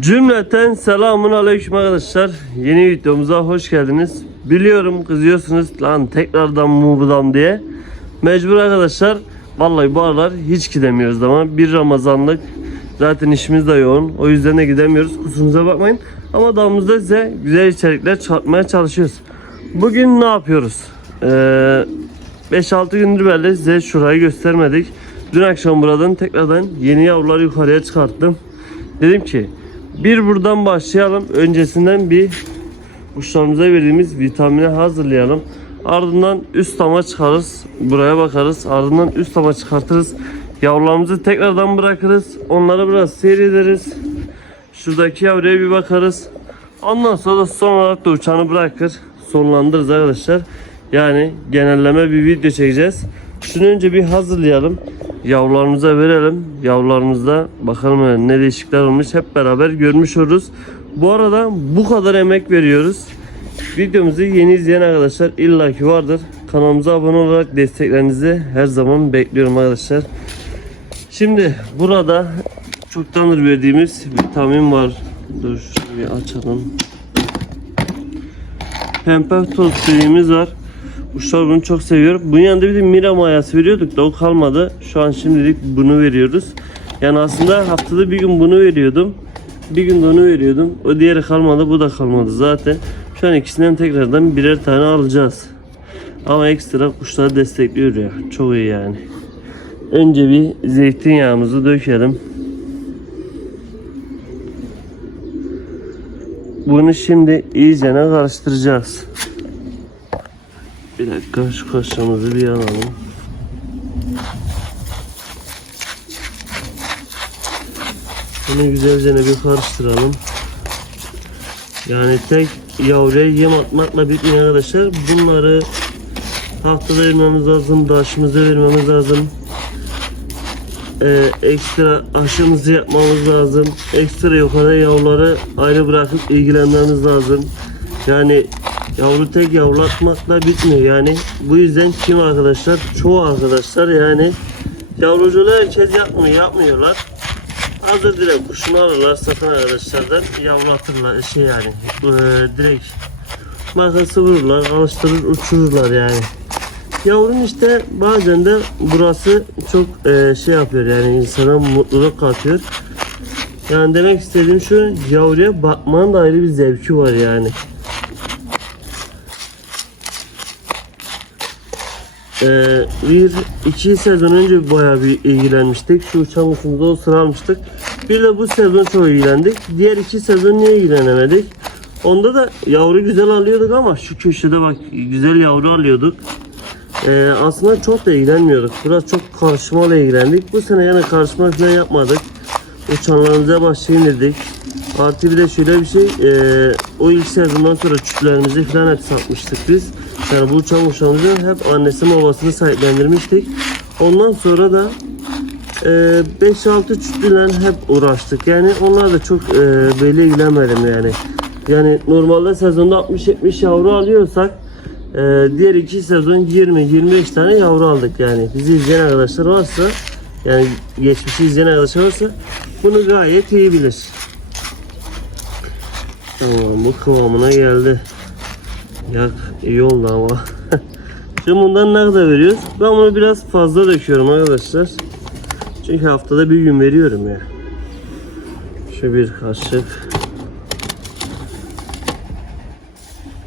Cümleten selamun aleyküm arkadaşlar. Yeni videomuza hoş geldiniz. Biliyorum kızıyorsunuz lan tekrardan mı budam diye. Mecbur arkadaşlar. Vallahi bu aralar hiç gidemiyoruz ama bir Ramazanlık zaten işimiz de yoğun. O yüzden de gidemiyoruz. Kusurumuza bakmayın. Ama damımızda size güzel içerikler çıkartmaya çalışıyoruz. Bugün ne yapıyoruz? Ee, 5-6 gündür böyle size şurayı göstermedik. Dün akşam buradan tekrardan yeni yavruları yukarıya çıkarttım. Dedim ki bir buradan başlayalım. Öncesinden bir kuşlarımıza verdiğimiz vitamini hazırlayalım. Ardından üst tama çıkarız. Buraya bakarız. Ardından üst tama çıkartırız. Yavrularımızı tekrardan bırakırız. Onları biraz seyrederiz. Şuradaki yavruya bir bakarız. Ondan sonra son olarak da uçanı bırakır. Sonlandırırız arkadaşlar. Yani genelleme bir video çekeceğiz. Şunu önce bir hazırlayalım. Yavrularımıza verelim. Yavrularımızda bakalım ne değişiklikler olmuş. Hep beraber görmüş oluruz. Bu arada bu kadar emek veriyoruz. Videomuzu yeni izleyen arkadaşlar illaki vardır. Kanalımıza abone olarak desteklerinizi her zaman bekliyorum arkadaşlar. Şimdi burada çoktandır verdiğimiz vitamin var. Dur şunu açalım. Pempe toz dediğimiz var. Kuşlar bunu çok seviyor. Bunun yanında bir de Mira mayası veriyorduk da o kalmadı. Şu an şimdilik bunu veriyoruz. Yani aslında haftada bir gün bunu veriyordum. Bir gün de onu veriyordum. O diğeri kalmadı. Bu da kalmadı zaten. Şu an ikisinden tekrardan birer tane alacağız. Ama ekstra kuşları destekliyor ya. Çok iyi yani. Önce bir zeytinyağımızı dökelim. Bunu şimdi iyicene karıştıracağız. Bir dakika şu kaşığımızı bir alalım. Bunu güzelce bir karıştıralım. Yani tek yavruya yem atmakla bitmiyor arkadaşlar. Bunları haftada vermemiz lazım, daşımızı vermemiz lazım. Ee, ekstra aşımızı yapmamız lazım. Ekstra yukarı yavruları ayrı bırakıp ilgilenmemiz lazım. Yani yavru tek yavrulatmakla bitmiyor. Yani bu yüzden kim arkadaşlar? Çoğu arkadaşlar yani yavruculuğu herkes yapmıyor, yapmıyorlar. Hazır direkt kuşunu alırlar satan arkadaşlardan yavrulatırlar şey yani e, direkt makası vururlar alıştırır uçururlar yani. Yavrun işte bazen de burası çok e, şey yapıyor yani insana mutluluk katıyor. Yani demek istediğim şu yavruya bakmanın da ayrı bir zevki var yani. Ee, bir iki sezon önce bayağı bir ilgilenmiştik. Şu uçan kuşumuzu o sıra almıştık. Bir de bu sezon çok ilgilendik. Diğer iki sezon niye ilgilenemedik? Onda da yavru güzel alıyorduk ama şu köşede bak güzel yavru alıyorduk. Ee, aslında çok da ilgilenmiyorduk. Biraz çok karışmalı ilgilendik. Bu sene yani karışma falan yapmadık. Uçanlarımıza başa indirdik. Artı bir de şöyle bir şey, e, o ilk sezondan sonra çütlerimizi falan hep satmıştık biz. Yani bu uçan kuşağımızı hep annesi babasını sahiplendirmiştik. Ondan sonra da e, 5-6 çütlüyle hep uğraştık. Yani onlar da çok e, belli ilgilenmedim yani. Yani normalde sezonda 60-70 yavru alıyorsak e, diğer iki sezon 20-25 tane yavru aldık yani. Bizi izleyen arkadaşlar varsa yani geçmişi izleyen arkadaşlar varsa bunu gayet iyi bilir. Tamam bu kıvamına geldi. Yak iyi oldu ama. Şimdi bundan ne kadar veriyoruz? Ben bunu biraz fazla döküyorum arkadaşlar. Çünkü haftada bir gün veriyorum ya. Şu bir kaşık.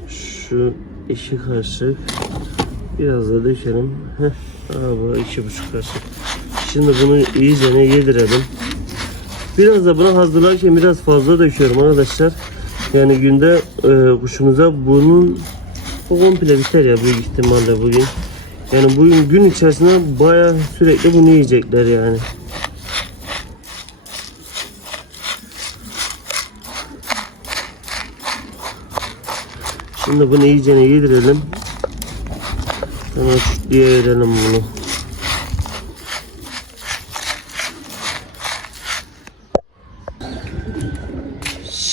Şu iki kaşık. Biraz da dökelim. Heh. Bu iki buçuk kaşık. Şimdi bunu iyice ne yedirelim. Biraz da bunu hazırlarken biraz fazla döküyorum arkadaşlar. Yani günde e, kuşumuza bunun o komple biter ya büyük ihtimalle bugün. Yani bugün gün içerisinde baya sürekli bunu yiyecekler yani. Şimdi bunu iyice yedirelim. Sonra diye verelim bunu.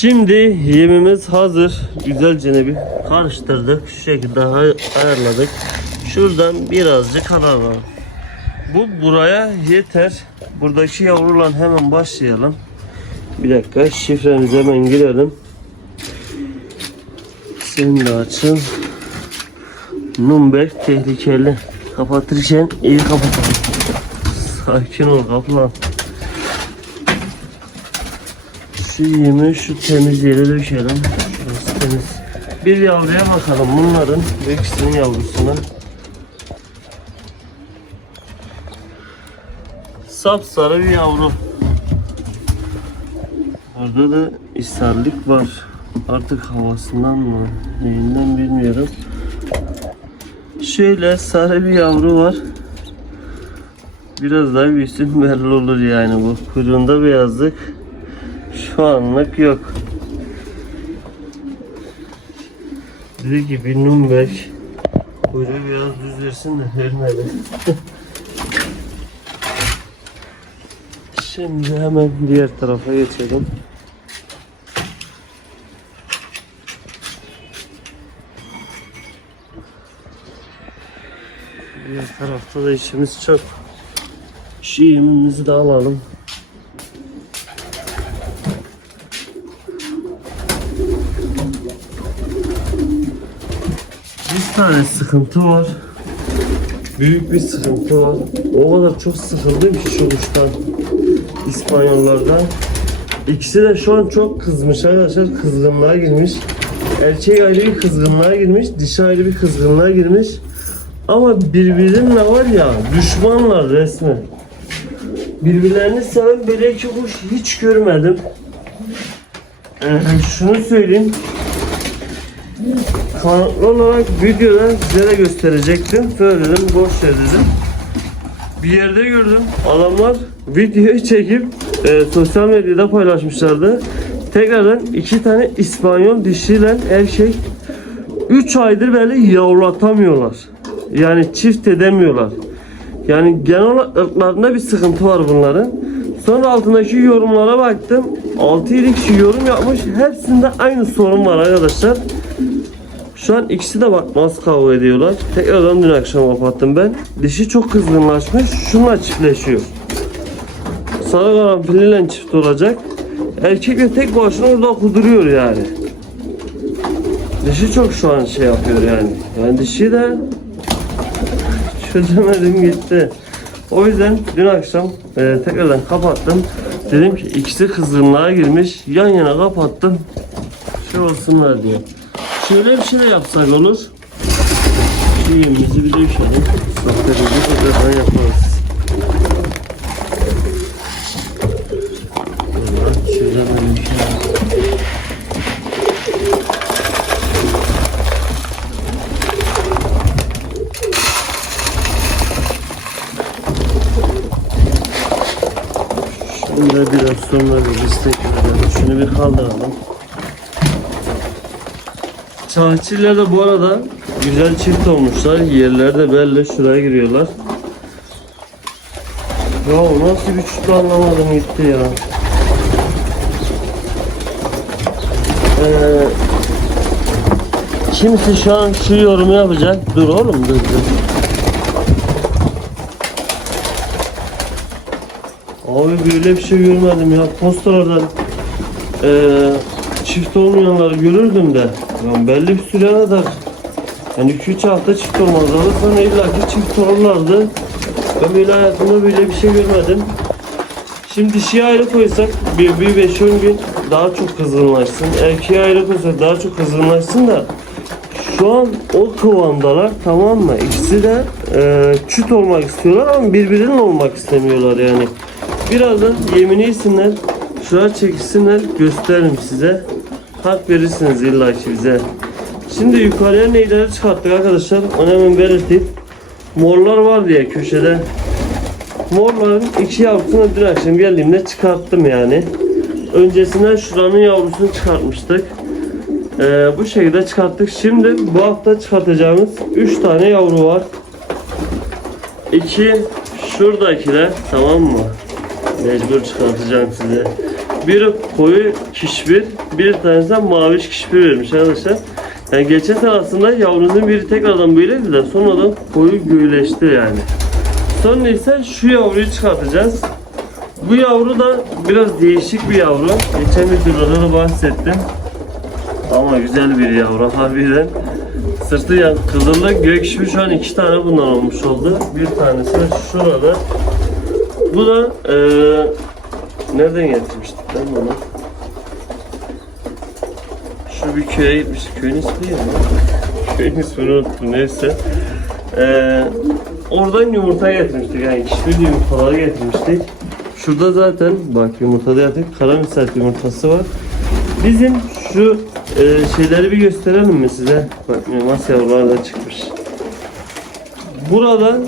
Şimdi yemimiz hazır. Güzelce bir karıştırdık. Şu şekilde ay- ayarladık. Şuradan birazcık alalım. Bu buraya yeter. Buradaki yavrulan hemen başlayalım. Bir dakika şifremize hemen girelim. Sen de açın. Nürnberg tehlikeli. Kapatırken iyi kapat. Sakin ol kaplan. Şu yemi şu temiz yere dökelim. Şurası temiz. Bir yavruya bakalım bunların. Bu ikisinin yavrusuna. Sapsarı bir yavru. Orada da isarlık var. Artık havasından mı neyinden bilmiyorum. Şöyle sarı bir yavru var. Biraz daha büyüsün belli olur yani bu. Kuyruğunda beyazlık şu anlık yok. Dedi ki bir Nürnberg kuyruğu biraz düz versin de vermedi. Şimdi hemen diğer tarafa geçelim. Diğer tarafta da işimiz çok. Şu de alalım. Tane sıkıntı var. Büyük bir sıkıntı var. O kadar çok sıkıldım ki şu kuştan. İspanyollardan. İkisi de şu an çok kızmış arkadaşlar. Kızgınlığa girmiş. Erkek ayrı bir kızgınlığa girmiş. Dişi ayrı bir kızgınlığa girmiş. Ama birbirine var ya düşmanlar resmen. Birbirlerini seven böyle iki kuş hiç görmedim. Ee, şunu söyleyeyim. Kanıtlı olarak videoda size de gösterecektim. Söyledim, boş ver dedim. Bir yerde gördüm. Adamlar videoyu çekip e, sosyal medyada paylaşmışlardı. Tekrardan iki tane İspanyol dişiyle erkek 3 aydır böyle yavrulamıyorlar. Yani çift edemiyorlar. Yani genel olarak ırklarında bir sıkıntı var bunların. Sonra altındaki yorumlara baktım. 6-7 kişi yorum yapmış. Hepsinde aynı sorun var arkadaşlar. Şu an ikisi de bak nasıl kavga ediyorlar. Tekrardan dün akşam kapattım ben. Dişi çok kızgınlaşmış. Şunla çiftleşiyor. Sarı karanfiliyle çift olacak. Erkek de tek başına orada kuduruyor yani. Dişi çok şu an şey yapıyor yani. Yani dişi de çözemedim gitti. O yüzden dün akşam e, tekrardan kapattım. Dedim ki ikisi kızgınlığa girmiş. Yan yana kapattım. Şey olsunlar diye. Şöyle bir şey yapsak olur. Yemimizi bir döşelim. Sohbetimizi tekrardan yaparız. Şöyle böyle bir şey Şunu da biraz sonra bir tekrar Şunu bir kaldıralım. Çağçılar da bu arada güzel çift olmuşlar. Yerleri de belli. Şuraya giriyorlar. Ya nasıl bir çift anlamadım gitti ya. Ee, kimse şu an şu yorumu yapacak. Dur oğlum dur dur. Abi böyle bir şey görmedim ya. Posterlerden eee çift olmayanları görürdüm de. Yani belli bir süre kadar yani 2-3 hafta çift olmazlardı. Sonra illaki çift olurlardı. Ben böyle hayatımda böyle bir şey görmedim. Şimdi dişiyi ayrı koysak bir, bir 5-10 gün daha çok kızgınlaşsın. Erkeği ayrı koysak daha çok kızgınlaşsın da şu an o kıvamdalar tamam mı? İkisi de e, çüt olmak istiyorlar ama birbirinin olmak istemiyorlar yani. Birazdan yemini yesinler. Şuraya çekilsinler gösteririm size. Hak verirsiniz illa ki bize. Şimdi yukarıya neyleri çıkarttık arkadaşlar. Onu hemen belirteyim. Morlar var diye köşede. Morların iki yavrusunu dün akşam geldiğimde çıkarttım yani. Öncesinden şuranın yavrusunu çıkartmıştık. Ee, bu şekilde çıkarttık. Şimdi bu hafta çıkartacağımız 3 tane yavru var. 2 şuradakiler tamam mı? Mecbur çıkartacağım size. Biri koyu kişbir, bir tanesi maviş kişbir vermiş arkadaşlar. Yani geçen sene aslında yavrunun biri tekrardan böyleydi de sonradan koyu göğleşti yani. Sonra ise şu yavruyu çıkartacağız. Bu yavru da biraz değişik bir yavru. Geçen videoda da bahsettim. Ama güzel bir yavru harbiden. Sırtı ya kızılı gökşi şu an iki tane bundan olmuş oldu. Bir tanesi şurada. Bu da eee nereden getirmiştik lan bunu? Şu bir köye gitmiş. Köyün ismi ya. Köyün ismini unuttum neyse. Eee oradan yumurta getirmiştik. Yani kişi yumurtaları getirmiştik. Şurada zaten bak yumurtada yattık. Kara misat yumurtası var. Bizim şu e, şeyleri bir gösterelim mi size? Bak mas yavrular da çıkmış. Burada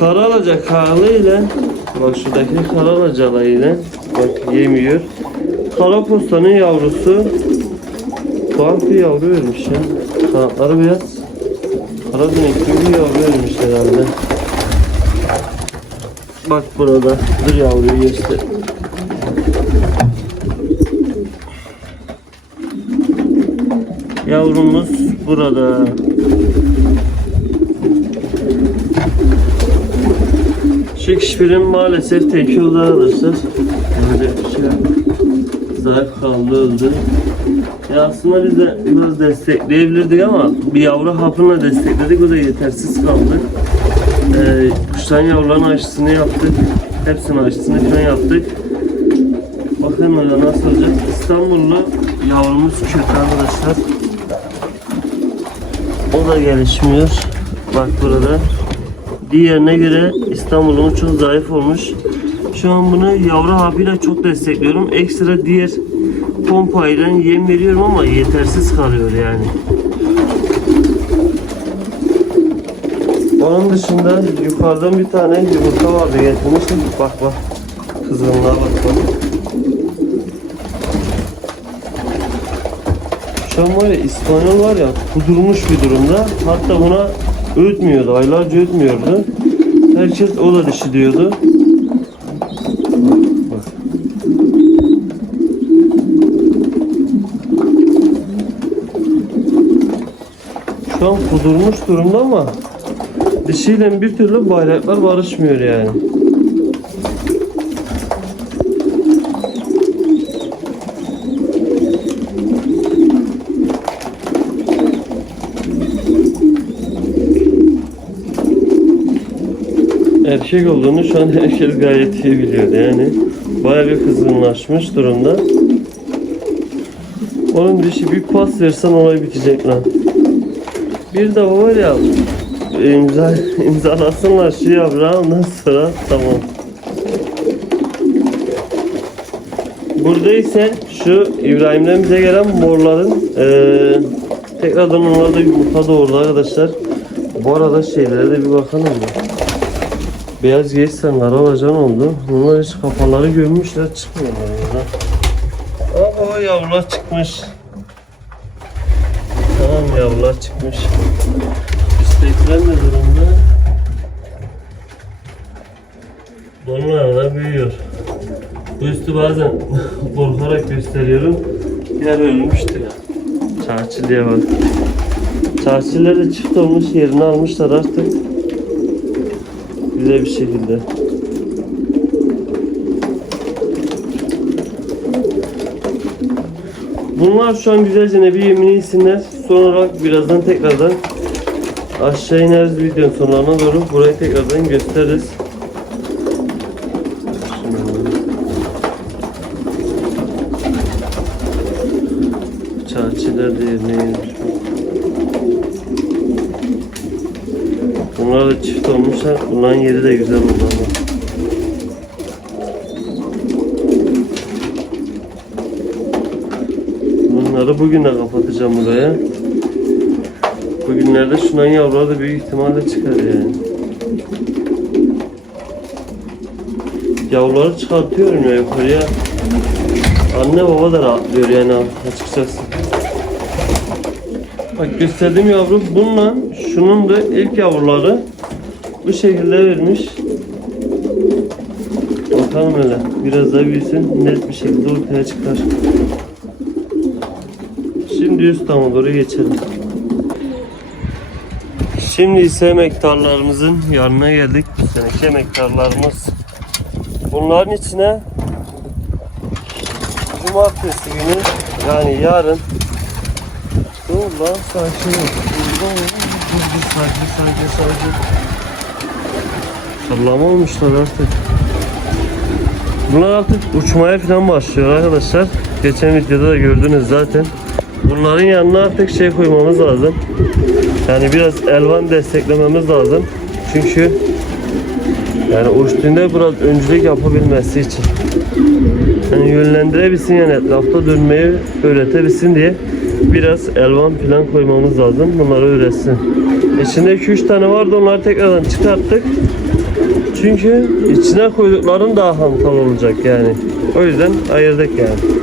kara alaca karlı ile bak şuradaki kara alacalı ile bak yemiyor. Kara postanın yavrusu tuhaf bir yavru vermiş ya. Kanatları beyaz. Kara binek gibi bir yavru vermiş herhalde. Bak burada. Dur yavruyu göster. Yavrumuz burada. Kişilerin maalesef teki oldu arkadaşlar. Şey zayıf kaldı öldü. Ya aslında biz de biraz destekleyebilirdik ama bir yavru hapınla destekledik o da yetersiz kaldı. Ee, kuşların yavruların aşısını yaptık. Hepsinin aşısını falan yaptık. Bakın öyle nasıl olacak. İstanbul'la yavrumuz kötü arkadaşlar. O da gelişmiyor. Bak burada. Diğerine göre İstanbul'un çok zayıf olmuş. Şu an bunu yavru hapıyla çok destekliyorum. Ekstra diğer pompayla yem veriyorum ama yetersiz kalıyor yani. Onun dışında yukarıdan bir tane yumurta vardı getirmiştim. Bak bak. Kızılına bak bak. Şu an var ya İspanyol var ya kudurmuş bir durumda. Hatta buna öğütmüyordu. Aylarca öğütmüyordu. Herkes o da dişi diyordu. Şu an kudurmuş durumda ama dişiyle bir türlü bayraklar barışmıyor yani. erkek olduğunu şu an herkes gayet iyi biliyor yani. Baya bir kızgınlaşmış durumda. Onun dişi bir pas versen olay bitecek lan. Bir de var ya imza, imzalasınlar şu yaprağı ondan sonra tamam. Burada ise şu İbrahim'den bize gelen morların eee tekrardan onlar da yumurta doğurdu arkadaşlar. Bu arada şeylere de bir bakalım mı? Beyaz geçsen kara olacan oldu. Bunlar hiç kafaları gömmüşler çıkmıyorlar. Aa yavrular çıkmış. Yavrular çıkmış. Üsttekiler ne durumda? Bunlar da büyüyor. Bu üstü bazen korkarak gösteriyorum. Yer ölmüştü ya. Çarçılıya bak. Çarçılar da çift olmuş yerini almışlar artık güzel bir şekilde. Bunlar şu an güzelce ne bir yemini yesinler. Sonra birazdan tekrardan aşağı ineriz videonun sonlarına doğru. Burayı tekrardan gösteririz. Yerine yemiş. Bunlar da çift olmuşlar. Bunların yeri de güzel oldu. Bunları bugün de kapatacağım buraya. Bugünlerde şundan yavrular da büyük ihtimalle çıkar yani. Yavruları çıkartıyorum ya yukarıya. Anne baba da rahatlıyor yani açıkçası. Bak gösterdiğim yavru bununla şunun da ilk yavruları bu şekilde vermiş. Bakalım hele biraz daha büyüsün net bir şekilde ortaya çıkar. Şimdi üst tama doğru geçelim. Şimdi ise emektarlarımızın yanına geldik. Seneki emektarlarımız Bunların içine Cumartesi günü yani yarın Dur lan sakin ol. Dur dur sakin sakin sakin. Sallama olmuşlar artık. Bunlar artık uçmaya falan başlıyor arkadaşlar. Geçen videoda da gördünüz zaten. Bunların yanına artık şey koymamız lazım. Yani biraz elvan desteklememiz lazım. Çünkü yani uçtuğunda biraz öncülük yapabilmesi için. Yani yönlendirebilsin yani etrafta dönmeyi öğretebilsin diye biraz elvan falan koymamız lazım. Bunları öğretsin. İçinde 2-3 tane vardı onları tekrardan çıkarttık. Çünkü içine koyduklarım daha hantal olacak yani. O yüzden ayırdık yani.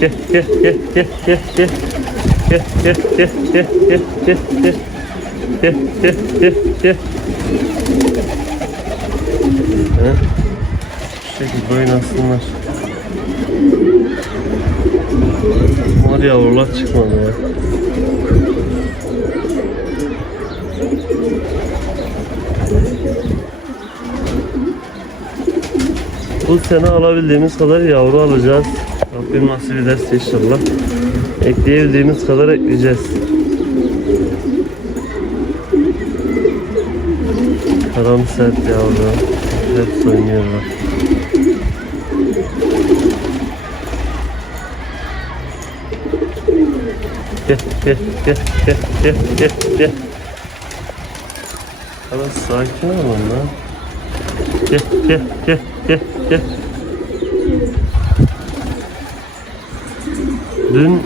Gel gel gel gel gel gel. Gel gel gel gel gel gel gel. Gel gel gel gel. Şu şekilde oynasınlar. Var yavrular çıkmadı ya. Bu sene alabildiğimiz kadar yavru alacağız. Rabbim nasip ederse inşallah. Ekleyebildiğimiz kadar ekleyeceğiz. Karam sert yavru. Hep oynuyorlar. Gel gel gel gel gel gel gel. Karam sakin olun lan. Gel gel gel gel gel. Dün eee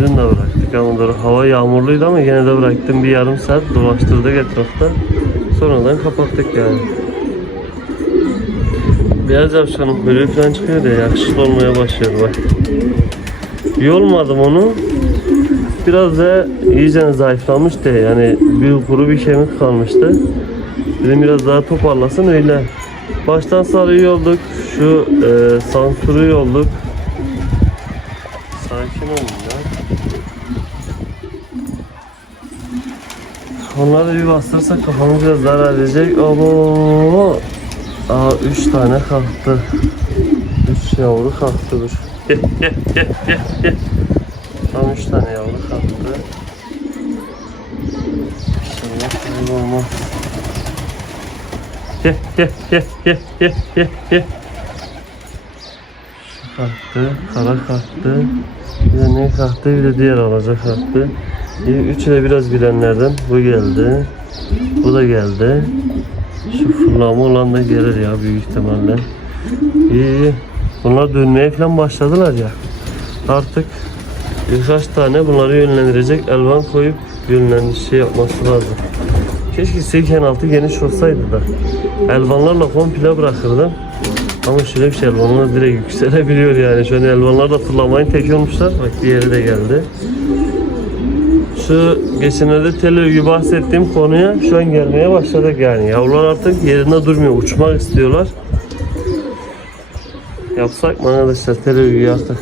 dün de bıraktık ama doğru hava yağmurluydu ama yine de bıraktım bir yarım saat dolaştırdık etrafta. Sonradan kapattık yani. Beyaz yavşanın kuyruğu falan çıkıyor ya yakışıklı olmaya başlıyor bak. Yolmadım onu. Biraz da iyice zayıflamıştı yani bir kuru bir kemik kalmıştı. Dedim biraz daha toparlasın öyle. Baştan sarıyı yolduk. Şu e, sansürü yolduk. Sakin olun ya. Onları bir bastırırsak kafamız biraz zarar edecek. Oo. Aa 3 tane kalktı. 3 yavru kalktı dur. Gel gel gel gel gel. Tam 3 tane yavru kalktı. İnşallah kayıp olmaz. Gel gel gel gel gel gel kalktı, kara kalktı. Bir de ne kalktı bir de diğer alaca kalktı. Bir- Üçü de biraz bilenlerden. Bu geldi. Bu da geldi. Şu fırlama olan da gelir ya büyük ihtimalle. İyi. Bunlar dönmeye falan başladılar ya. Artık birkaç tane bunları yönlendirecek elvan koyup yönlendirici şey yapması lazım. Keşke silken altı geniş olsaydı da. Elvanlarla komple bırakırdım. Ama şöyle bir şey elvanlar direkt yükselebiliyor yani. An elvanlar da fırlamayı tek olmuşlar. Bak diğeri de geldi. Şu geçenlerde tel örgü bahsettiğim konuya şu an gelmeye başladık yani. Yavrular artık yerinde durmuyor. Uçmak istiyorlar. Yapsak mı arkadaşlar tel örgüyü artık?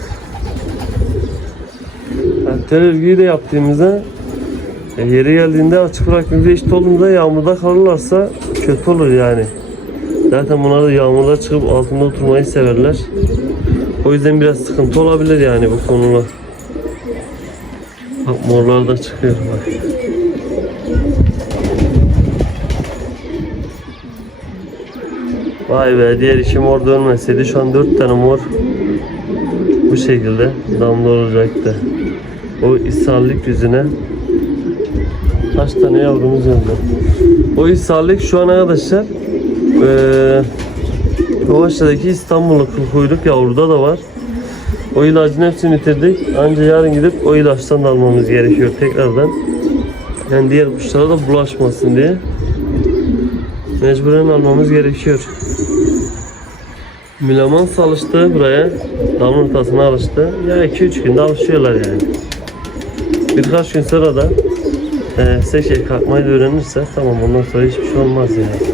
Yani tel örgüyü de yaptığımızda e, yeri geldiğinde açık bıraktığımızda eşit olduğunda yağmurda kalırlarsa kötü olur yani. Zaten bunlar da yağmurda çıkıp altında oturmayı severler. O yüzden biraz sıkıntı olabilir yani bu konular. Bak morlar da çıkıyor bak. Vay be diğer iki mor dönmeseydi şu an dört tane mor bu şekilde damla olacaktı. O ishallik yüzüne kaç tane yavrumuz öldü. O ishallik şu an arkadaşlar eee o aşağıdaki İstanbul'u kuyruk yavruda da var. O ilacın hepsini bitirdik. Anca yarın gidip o ilaçtan da almamız gerekiyor tekrardan. Yani diğer kuşlara da bulaşmasın diye. Mecburen almamız gerekiyor. Müleman alıştı buraya. Damın ortasına alıştı. Ya 2-3 günde alışıyorlar yani. Birkaç gün sonra da e, seçe kalkmayı da öğrenirse tamam ondan sonra hiçbir şey olmaz yani.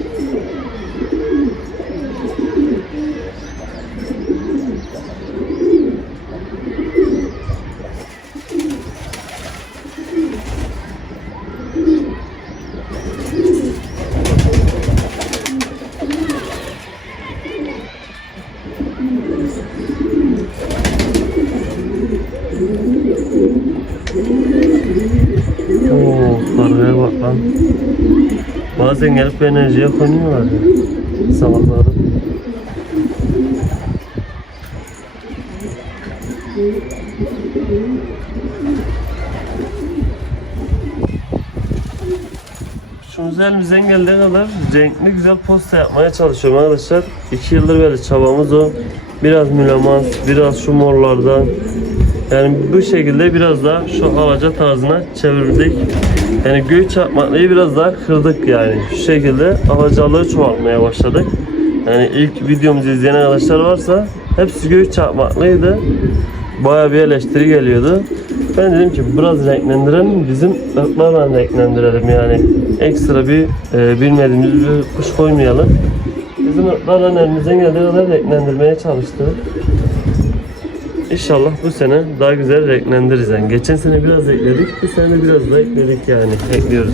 Bazen gelip enerjiye konuyorlar ya. Sabahları. Şunu elimizden geldiği kadar renkli güzel posta yapmaya çalışıyorum arkadaşlar. İki yıldır böyle çabamız o. Biraz mülemans, biraz şu morlardan. Yani bu şekilde biraz daha şu havaca tarzına çevirdik. Yani göğü çarpmaklıyı biraz daha kırdık yani. Şu şekilde havacalığı çoğaltmaya başladık. Yani ilk videomuzu izleyen arkadaşlar varsa hepsi göğü çarpmaklıydı. Baya bir eleştiri geliyordu. Ben dedim ki biraz renklendirelim, bizim ırklarla renklendirelim yani. Ekstra bir e, bilmediğimiz bir kuş koymayalım. Bizim ırklarla elimizden geldiği kadar renklendirmeye çalıştık. İnşallah bu sene daha güzel renklendiririz yani. Geçen sene biraz ekledik, bu sene biraz daha ekledik yani. Ekliyoruz.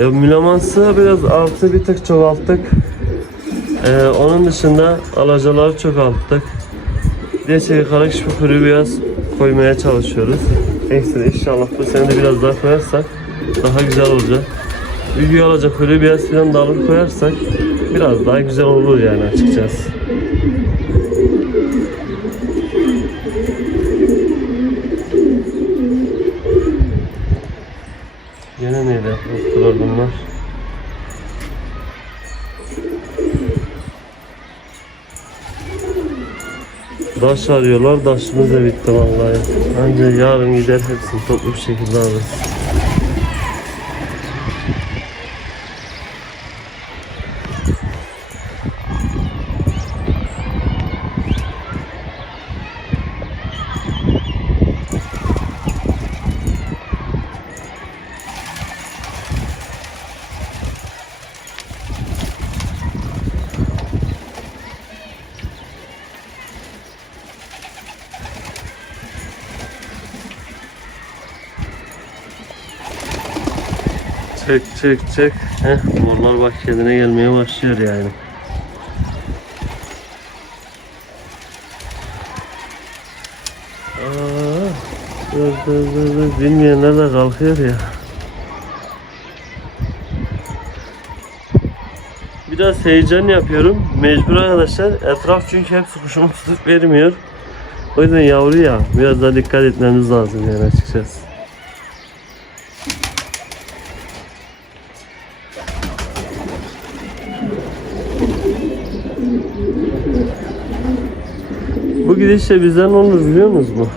Ya mülamansı biraz altı bir tık çoğalttık. Ee, onun dışında alacaları çoğalttık. Gerçek kara bir kuru biraz koymaya çalışıyoruz. Ekstra inşallah bu sene de biraz daha koyarsak daha güzel olacak. Büyük alacak kuru biraz falan da alıp koyarsak biraz daha güzel olur yani açıkçası. Gene neyle yaptılar bunlar? Daş arıyorlar, daşımız da bitti vallahi. Ancak yarın gider hepsini toplu bir şekilde alırız. Çek çek çek. Heh, morlar bak kendine gelmeye başlıyor yani. Aa, dur dur dur. Bilmeyenler de kalkıyor ya. Biraz heyecan yapıyorum. Mecbur arkadaşlar. Etraf çünkü hepsi kuşumu tutup vermiyor. O yüzden yavru ya. Biraz daha dikkat etmemiz lazım yani açıkçası. Gidişle bizden olur biliyor musunuz?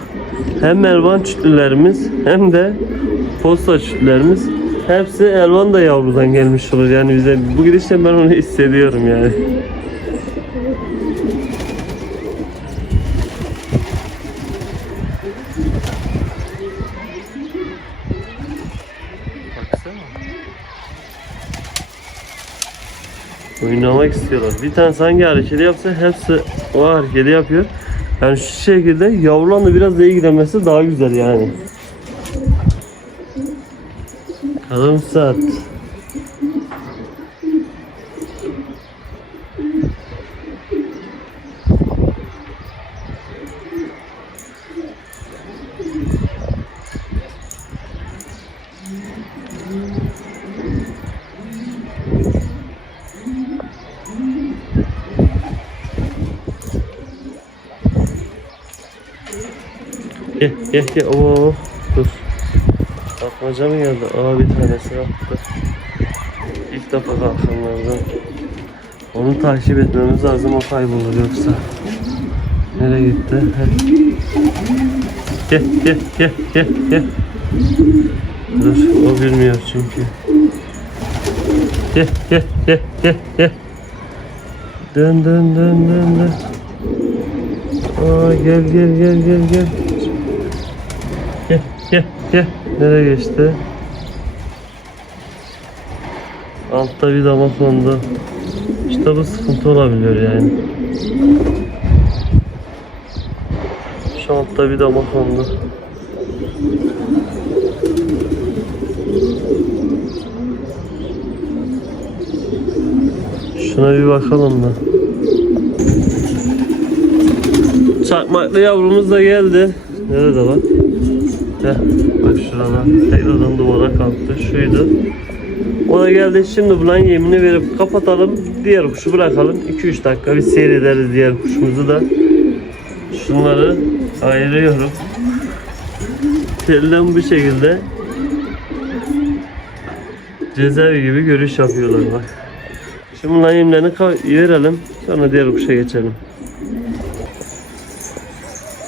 Hem Elvan çütlülerimiz hem de posta çütlülerimiz hepsi Elvan da yavrudan gelmiş olur yani bize bu gidişle ben onu hissediyorum yani. Oynamak istiyorlar. Bir tane hangi hareketi yapsa hepsi o hareketi yapıyor. Yani şu şekilde yavrularla biraz da ilgilenmesi daha güzel yani. Kalın saat. Gel gel. Oo, dur. Atmaca mı geldi? Aa bir tanesi attı. İlk defa kalkanlardan. Onu takip etmemiz lazım o kaybolur yoksa. Nereye gitti? Heh. Gel gel gel gel gel. Dur o bilmiyor çünkü. Gel gel gel gel gel. Dön dön dön dön dön. Aa gel gel gel gel gel. Gel. Nereye geçti? Altta bir dama kondu. İşte bu sıkıntı olabiliyor yani. Şu altta bir dama kondu. Şuna bir bakalım da. Çakmaklı yavrumuz da geldi. Nerede bak? Heh, bak şurada. Tekrardan duvara kalktı. Şuydu. O da geldi. Şimdi bulan yemini verip kapatalım. Diğer kuşu bırakalım. 2-3 dakika bir seyrederiz diğer kuşumuzu da. Şunları ayırıyorum. Telden bu şekilde cezaevi gibi görüş yapıyorlar bak. Şimdi bunların yemlerini verelim. Sonra diğer kuşa geçelim.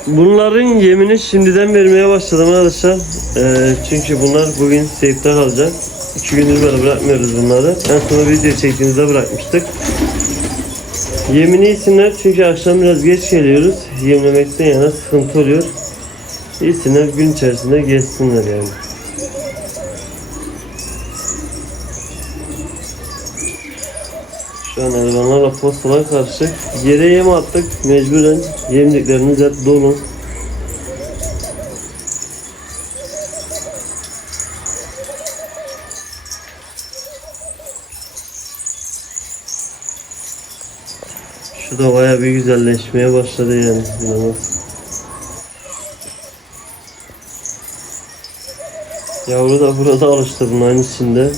Bunların yemini şimdiden vermeye başladım arkadaşlar. Ee, çünkü bunlar bugün seyfte kalacak. İki gündür böyle bırakmıyoruz bunları. En son video çektiğimizde bırakmıştık. Yemini yesinler çünkü akşam biraz geç geliyoruz. Yemlemekten yana sıkıntı oluyor. Yesinler gün içerisinde geçsinler yani. Şu an hayvanlarla postalar karışık. Yere yem attık mecburen. Yemliklerimiz hep dolu. Şu da baya bir güzelleşmeye başladı yani. İnanılmaz. Yavru da burada alıştı bunların içinde.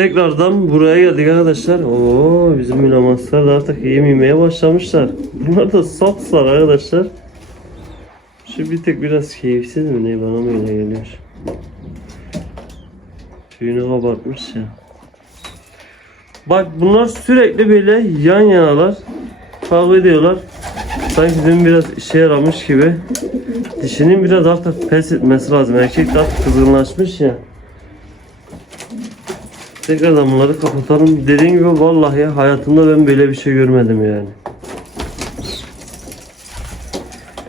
Tekrardan buraya geldik arkadaşlar. Oo bizim mülamaslar da artık yem yemeye başlamışlar. Bunlar da saflar arkadaşlar. Şu bir tek biraz keyifsiz mi ne bana mı öyle geliyor. Tüyünü kabartmış ya. Bak bunlar sürekli böyle yan yanalar. Kavga ediyorlar. Sanki dün biraz işe yaramış gibi. Dişinin biraz artık pes etmesi lazım. Erkek artık kızgınlaşmış ya. Tekrardan bunları kapatalım. Dediğim gibi vallahi hayatımda ben böyle bir şey görmedim yani.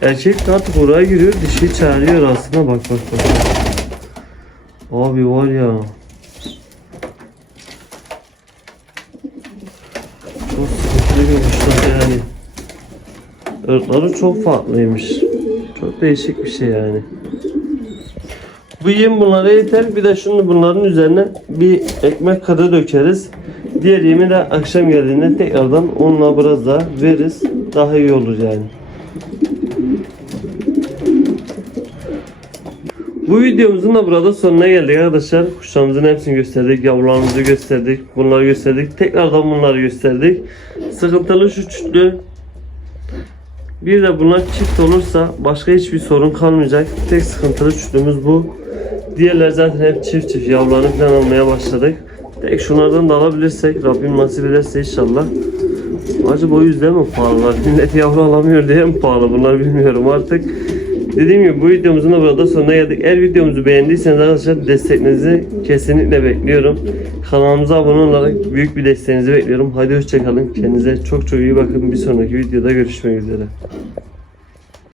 Erkek artık oraya giriyor, dişi çağırıyor aslında bak bak bak. Abi var ya. Çok sıkıntılı kuşlar yani. Irkları çok farklıymış. Çok değişik bir şey yani. Bu yem bunlara yeter. Bir de şimdi bunların üzerine bir ekmek kadı dökeriz. Diğer yemi de akşam geldiğinde tekrardan onunla biraz daha veririz. Daha iyi olur yani. Bu videomuzun da burada sonuna geldik arkadaşlar. Kuşlarımızın hepsini gösterdik. Yavrularımızı gösterdik. Bunları gösterdik. Tekrardan bunları gösterdik. Sıkıntılı şu çütlü. Bir de bunlar çift olursa başka hiçbir sorun kalmayacak. Tek sıkıntılı çütlümüz bu. Diğerler zaten hep çift çift yavrularını falan almaya başladık. Tek şunlardan da alabilirsek Rabbim nasip ederse inşallah. Acaba o yüzden mi pahalılar? Millet yavru alamıyor diye mi pahalı bunlar bilmiyorum artık. Dediğim gibi bu videomuzun da burada sonuna geldik. Eğer videomuzu beğendiyseniz arkadaşlar desteklerinizi kesinlikle bekliyorum. Kanalımıza abone olarak büyük bir desteğinizi bekliyorum. Hadi hoşçakalın. Kendinize çok çok iyi bakın. Bir sonraki videoda görüşmek üzere.